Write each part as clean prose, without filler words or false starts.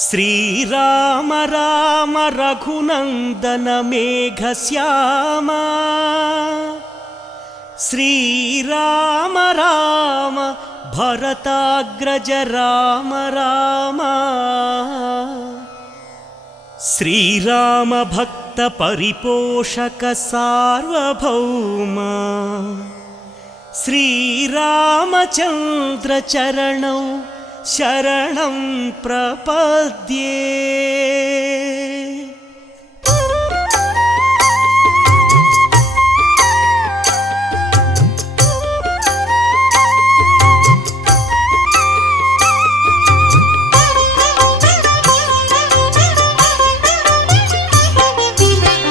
శ్రీరామ రామ రఘునందన మేఘశ్యామ శ్రీరామ రామ భరతాగ్రజ రామ రామ శ్రీరామ భక్త పరిపోషక సార్వభౌమ శ్రీరామచంద్ర చరణౌ శరణం ప్రపద్యే.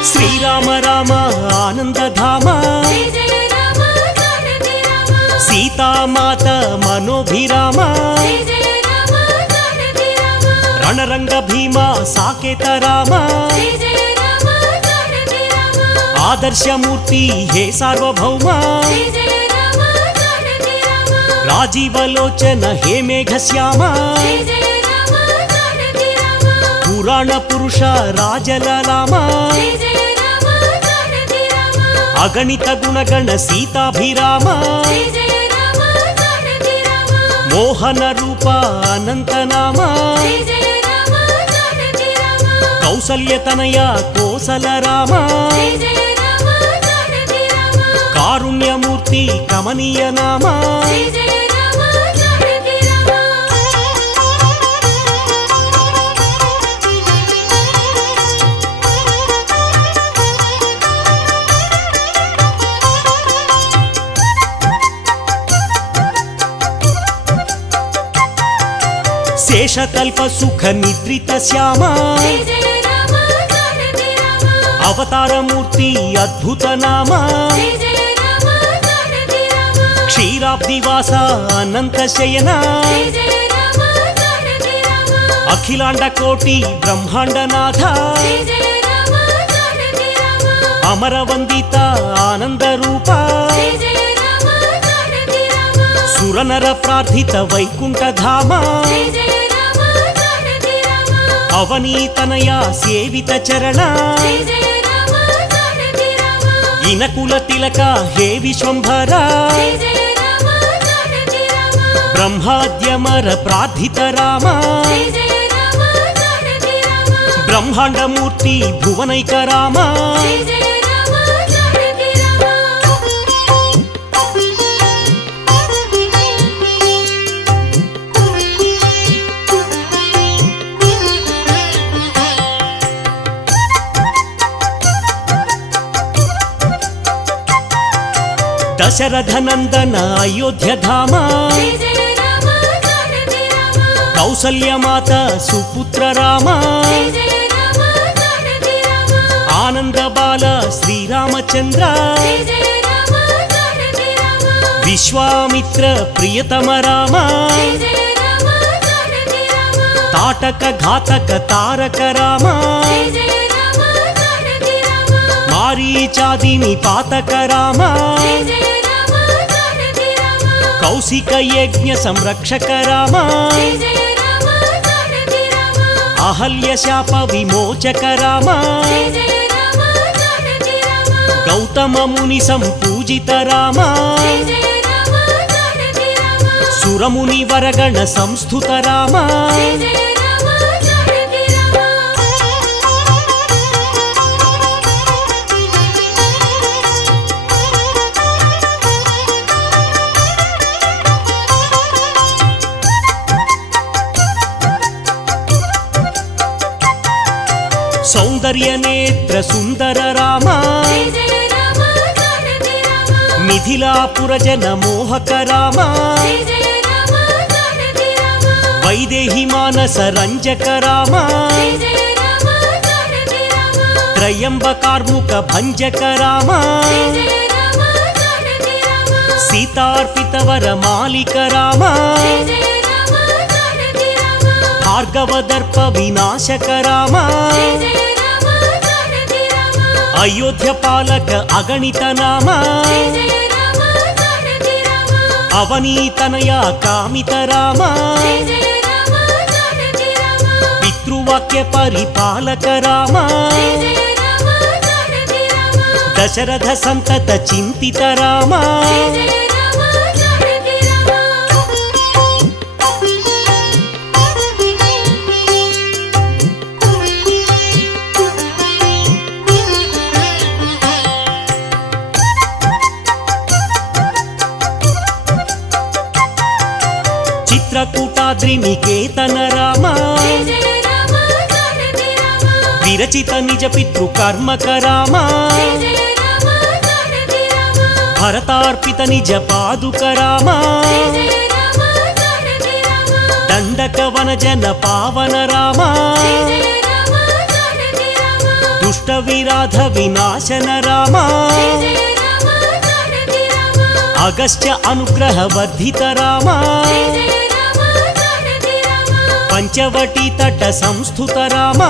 శ్రీరామ రామ ఆనందధామ సీతామాత మనోభిరామ రణరంగ భీమ సాకేత రామ ఆదర్శమూర్తి హే సార్వభౌమ రాజీవలోచన హే మేఘశ్యామ పురాణ పురుష రాజలలామ అగణిత గుణగణ సీతాభిరామ మోహన రూప అనంతనామ కౌసల్యతనయ కోసల రామ కారుణ్యమూర్తి కమనీయ నామ శేషకల్ప సుఖ నిద్రిత శ్యామ అవతారమూర్తి అద్భుత నామ క్షీరాబ్దివాస అనంత శయన అఖిలాండ కోటి బ్రహ్మాండనాథ అమరవందిత ఆనంద రూప సురనర ప్రార్థిత వైకుంఠధామ అవనీతనయ సేవిత చరణ ఇనకుల తిలక హే విశ్వంభర బ్రహ్మాద్యమర ప్రార్థిత రామ బ్రహ్మాండమూర్తి భువనైక రామ దశరథ నందన అయోధ్య ధామ కౌసల్యమాత సుపుత్ర రామ ఆనంద బాల శ్రీరామచంద్ర విశ్వామిత్ర ప్రియతమ రామ తాటక ఘాతక తారక రామ మారీచాదిని పాతక రామ కౌశిక యజ్ఞ సంరక్షక రామ అహల్య శాప విమోచక రామ గౌతమ ముని సంపూజిత రామ సురముని వరగణ సంస్థుత రామ సౌందర్య నేత్ర సుందర రామ మిథిలాపుర జన మోహక రామ వైదేహి మానస రంజక రామ త్రయంబకార్ముక భంజక రామ సీతార్పిత వర మాలిక రామ భార్గవదర్ప వినాశక రామ అయోధ్య పాలక అగణిత నామ అవనీతనయ కామిత రామ సౌభాగ్య పరిపాలక రామ దశరథ సంతత చింతిత రామ చిత్రకూటాద్రి నికేతన రామ విరచిత నిజ పితృకర్మక రామ భరతార్పిత నిజ పాదుక రామ దండక వనజన పావన రామ దుష్ట విరాధ వినాశన రామ అగస్త్య అనుగ్రహ వర్ధిత రామ పంచవటీ తట సంస్థుత రామ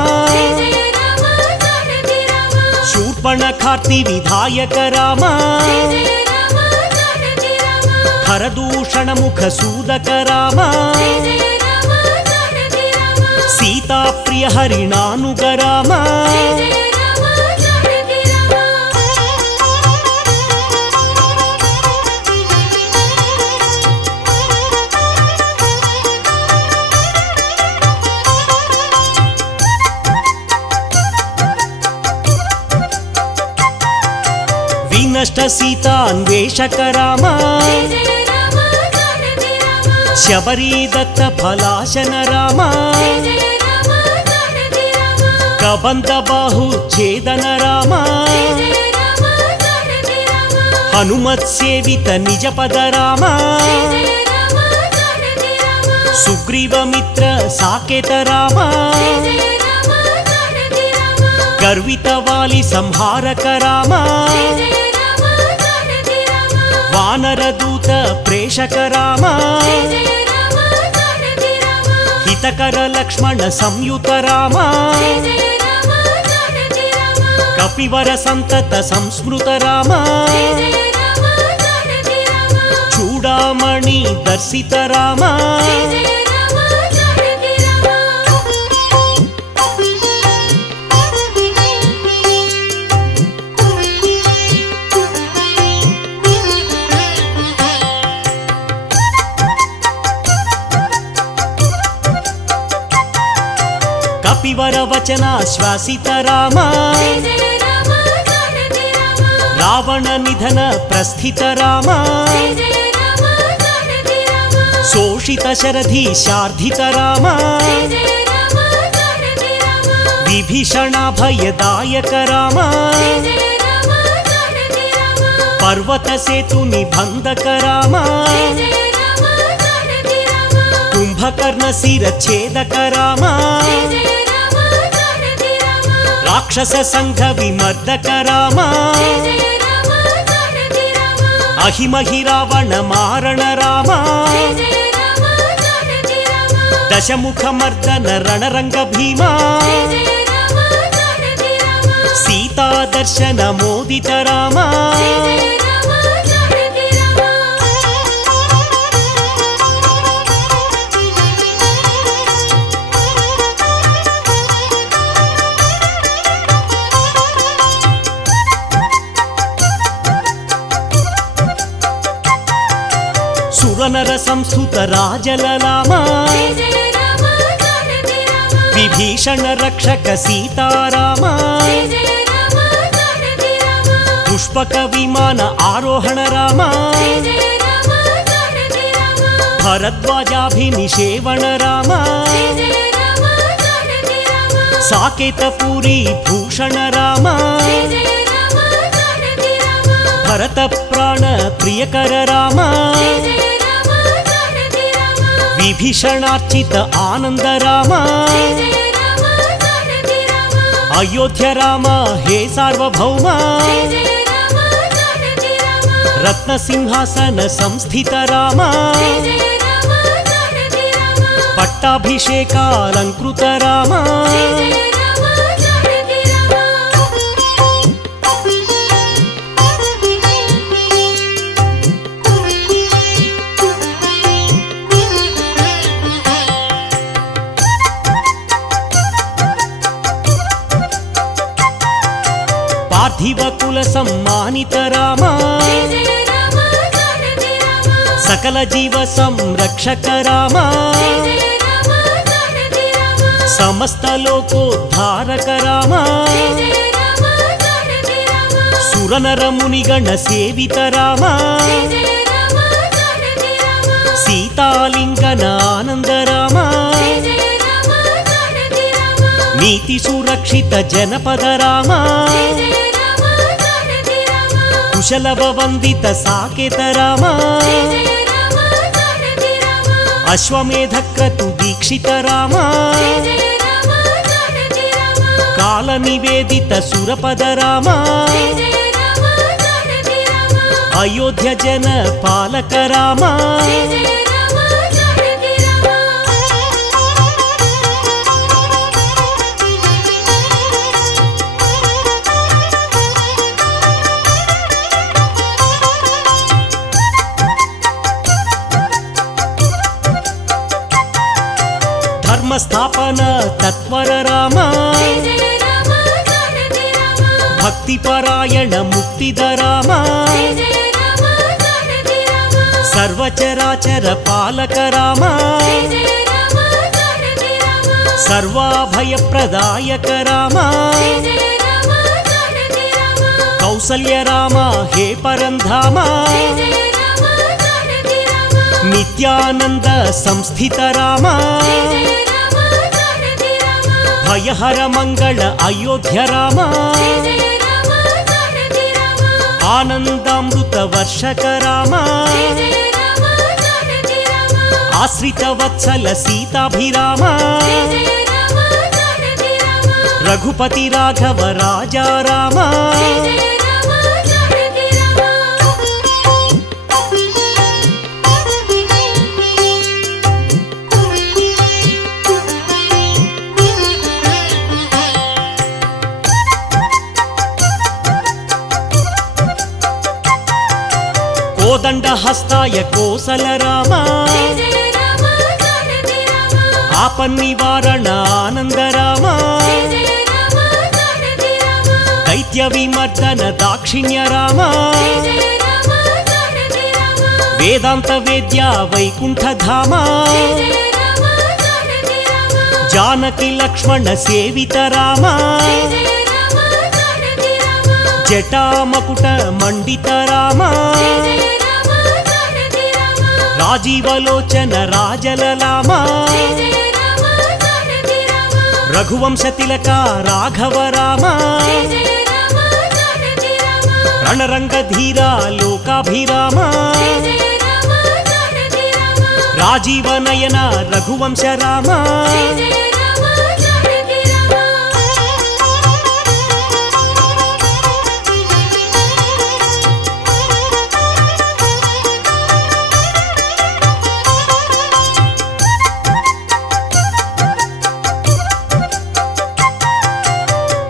శూర్పణఖార్తి విధాయక రామ హరదూషణ ముఖ సూదక రామ సీతాప్రియ హరిణానుగ రామ వినష్ట సీతాన్వేషక రామ శబరీ దత్త ఫలాశన రామ కబంధ బాహు ఛేదన రామ హనుమత్ సేవిత నిజ పద రామ సుగ్రీవ మిత్ర సాకేత రామ గర్విత వాలి సంహారక రామ వానరదూత ప్రేషక రామ హితకర లక్ష్మణ సంయుత రామ కపివర సంతత సంస్మృత రామ చూడామణి దర్శిత రామ కపివర వచన శ్వాసిత రామ రావణ నిధన ప్రస్థిత రామ శోషిత శరధి శార్ధిత రామ విభీషణాభయదాయక రామ పర్వత సేతు నిబంధక రామ కుంభకర్ణ శిరఛేదక రామ రాక్షస సంఘ విమర్దక రామ అహిమహి రావణ మారణ రామ దశముఖ మర్దన రణరంగ భీమా సీతా దర్శన మోదిత రామ సురనర సంస్థుత రాజలలామ విభీషణ రక్షక సీతారామ పుష్పక విమాన ఆరోహణ రామ భరద్వాజాభినిషేవణ రామ సాకేతపురి భూషణ రామ భరత ప్రాణ ప్రియకర రామ విభీషణార్చిత ఆనంద రామ అయోధ్య రామ హే సార్వభౌమ రత్న సింహాసన సంస్థిత రామ పట్టాభిషేకాలంకృత రామ పార్థివ కుల సమ్మానిత రామ సకల జీవ సంరక్షక రామ సమస్త లోకోద్ధారక రామ సురనర మునిగణ సేవిత రామ సీతాలింగన ఆనంద రామ నీతి సురక్షిత జనపద రామ కుశలవ వందిత సాకేత రామ అశ్వమేధ క్రతు దీక్షిత రామ కాల నివేదిత సురపద రామ అయోధ్య జన పాలక రామ ధర్మస్థాపన తత్వర రామ భక్తిపరాయణ ముక్తిద రామ సర్వచరాచర పాలక రామ సర్వాభయప్రదాయక రామ కౌసల్య రామ హే పరంధామ నిత్యానంద సంస్థిత రామ భయహర మంగళ అయోధ్య రామ ఆనందామృత వర్షక రామ ఆశ్రిత వత్సల సీతాభిరామ రఘుపతి రాఘవ రాజా రామ కోదండ హస్తాయ కోసల రామ ఆపన్నివారణ ఆనంద రామ దైత్య విమర్దన దాక్షిణ్య రామ వేదాంత వేద్య వైకుంఠ ధామ జానకి లక్ష్మణ సేవిత రామ జటామకుట మండిత రామ రాజీవలోచన రాజలలామ రఘువంశ తిలక రాఘవ రామ రణరంగధీర లోకాభిరామ రాజీవనయన రఘువంశ రామ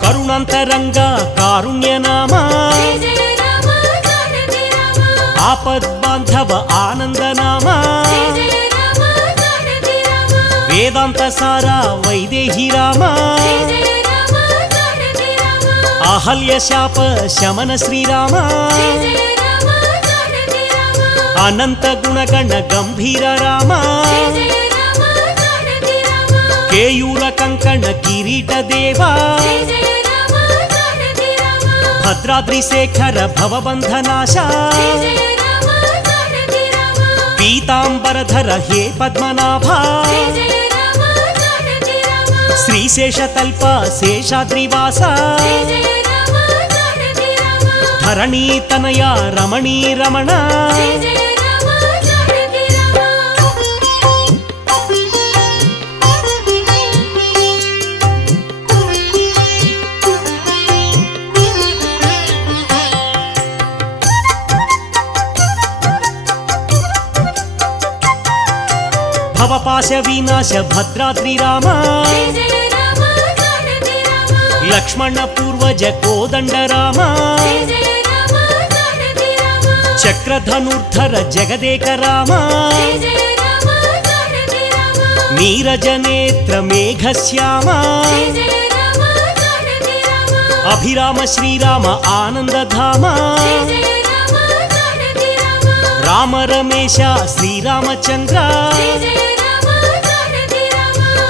కరుణాంతరంగ కారుణ్య నామ ఆపద్బాంధవ ఆనంద నామ వేదాంత సారా వైదేహి రామ అహల్య శాప శమన శ్రీరామ అనంత గుణగణ గంభీర రామ కేయూర కంకణ కిరీట దేవా భద్రాద్రి శేఖర భవబంధనాశ పీతాంబరధర హే పద్మనాభ శ్రీశేషతల్ప శేషాద్రివాస ధరణీతనయ రమణీ రమణ భవపాశ వినాశ భద్రాద్రి రామ లక్ష్మణ పూర్వజ కోదండ రామ చక్రధనుర్ధర జగదేక రామ నీరజనేత్ర మేఘశ్యామ అభిరామ శ్రీరామ ఆనందధామ రామ రమేశ శ్రీరామచంద్ర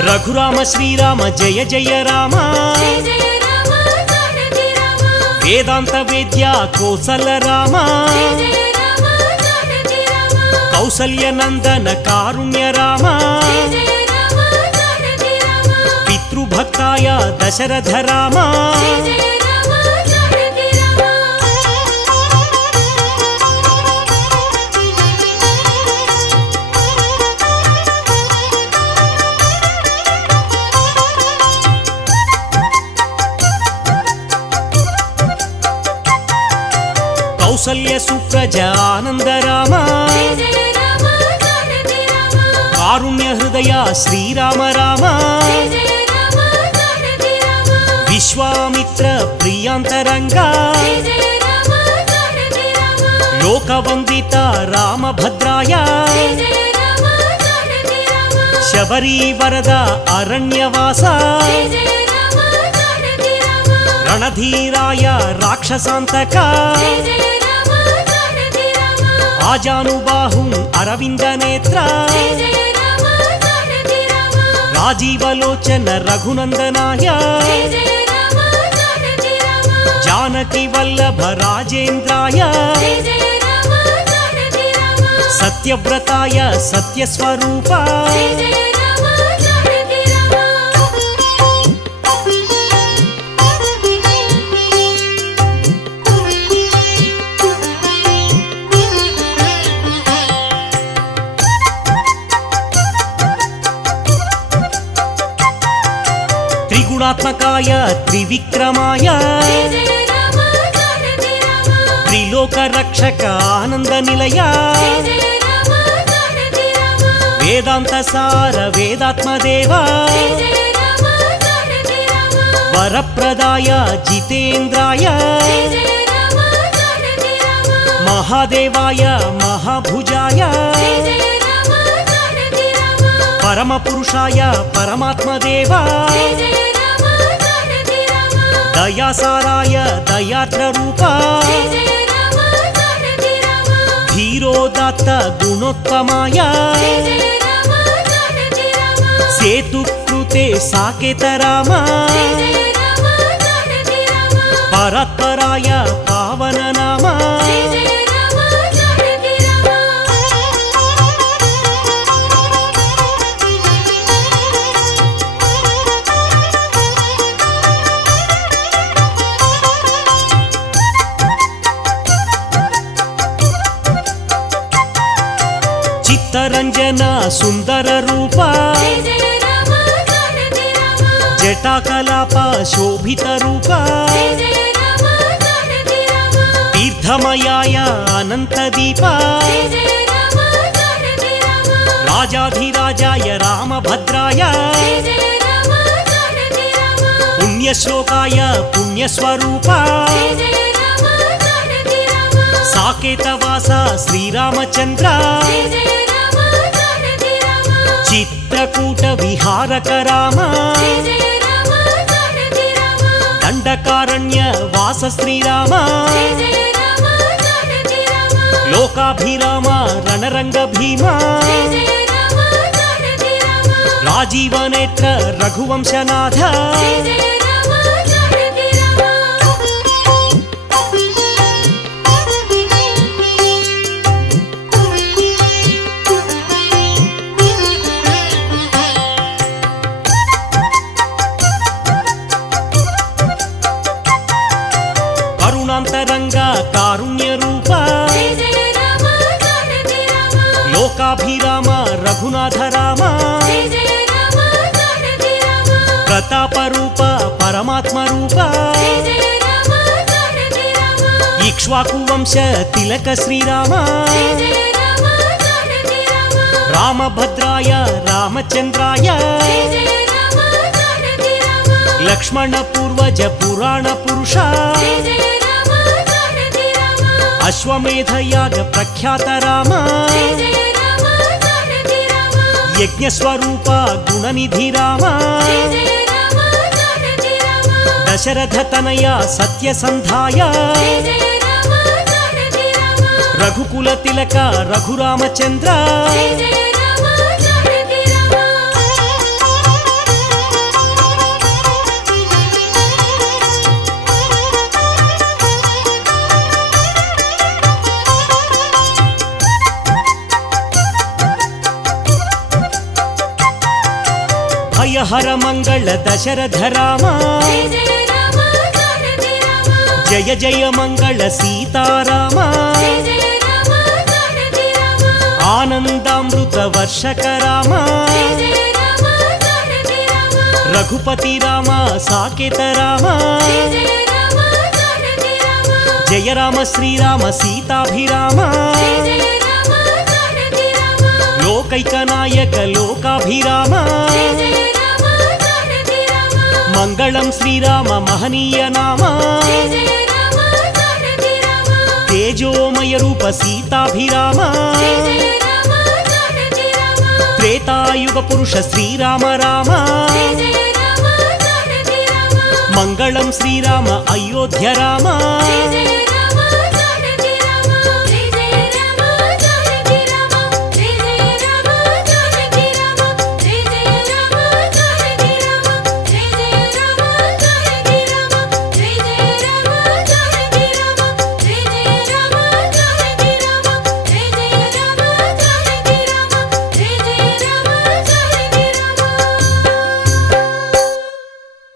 రఘురామ శ్రీరామ జయ జయ రామ వేదాంత వేద్య కోసల రామ కౌసల్య నందన కారుణ్య రామ పితృభక్తాయ దశరథ రామ కౌసల్య సుప్రజ ఆనంద రామ కారుణ్య హృదయ శ్రీరామ రామ విశ్వామిత్ర ప్రియాంతరంగా లోకవందిత రామభద్రాయ శబరీ వరద అరణ్యవాస రణధీరాయ రాక్షసాంతక ఆజానుబాహుం అరవింద నేత్ర రాజీవలోచన రఘునందనాయ జానకి వల్లభ రాజేంద్రాయ సత్యవ్రతాయ సత్యస్వరూప త్రిగుణాత్మకాయ త్రివిక్రమాయ త్రిలోక రక్షక ఆనంద నిలయ వేదాంత సార వేదాత్మదేవ వరప్రదాయ జితేంద్రాయ మహాదేవాయ మహాభుజాయ పరమ పురుషాయ పరమాత్మదేవ దయాసారాయ దయార్ద్ర రూప ధీరోదాత్త గుణోత్తమాయ సేతుకృతే సాకేత రామ పరాత్పరాయ పావన నామ చిత్తరంజన సుందర రూప జటాకలాప శోభిత రూప తీర్థమయాయ అనంత దీప రాజాధిరాజాయ రామభద్రాయ పుణ్యశ్లోకాయ పుణ్యస్వరూప సాకేతవాస శ్రీరామచంద్ర చిత్రకూట విహారక రామ దండకారణ్య వాస శ్రీరామ లోకాభిరామ రణరంగ భీమ రాజీవనేత్ర రఘువంశనాథ కరుణాంతరంగ కారుణ్య రూప లోకాభిరామ రఘునాథ రామ ప్రతాప రూప పరమాత్మ రూప ఇక్ష్వాకు వంశ తిలక శ్రీరామ రామభద్రాయ రామచంద్రాయ లక్ష్మణ పూర్వజ పురాణ పురుష అశ్వమేధ యాగ ప్రఖ్యాత రామ యజ్ఞస్వరూప గుణనిధి రామ దశరథ తనయ సత్యసంధాయ జయ జయ రామ జానకి రామ రఘుకుల తిలక రఘురామచంద్ర జయ జయ రామ జానకి రామ భయహర మంగళ దశరథ రామ జయ జయ రామ జానకి రామ జయ జయ మంగళ సీతారామ జయ జయ రామ జానకి రామ ఆనందామృత వర్షక రామ జయ జయ రామ జానకి రామ రఘుపతి రామ సాకేత రామ జయ జయ రామ జానకి రామ జయ రామ శ్రీరామ సీతాభిరామ జయ జయ రామ జానకి రామ లోకైక నాయక లోకాభిరామ జయ జయ రామ జానకి రామ మంగళం శ్రీరామ మహనీయ నామ జయ జయ రామ జానకి రామ తేజోమయ రూప సీతాభిరామ జయ జయ రామ జానకి రామ త్రేతాయుగ పురుష శ్రీరామ రామ జయ జయ రామ జానకి రామ మంగళం శ్రీరామ అయోధ్య రామ జయ జయ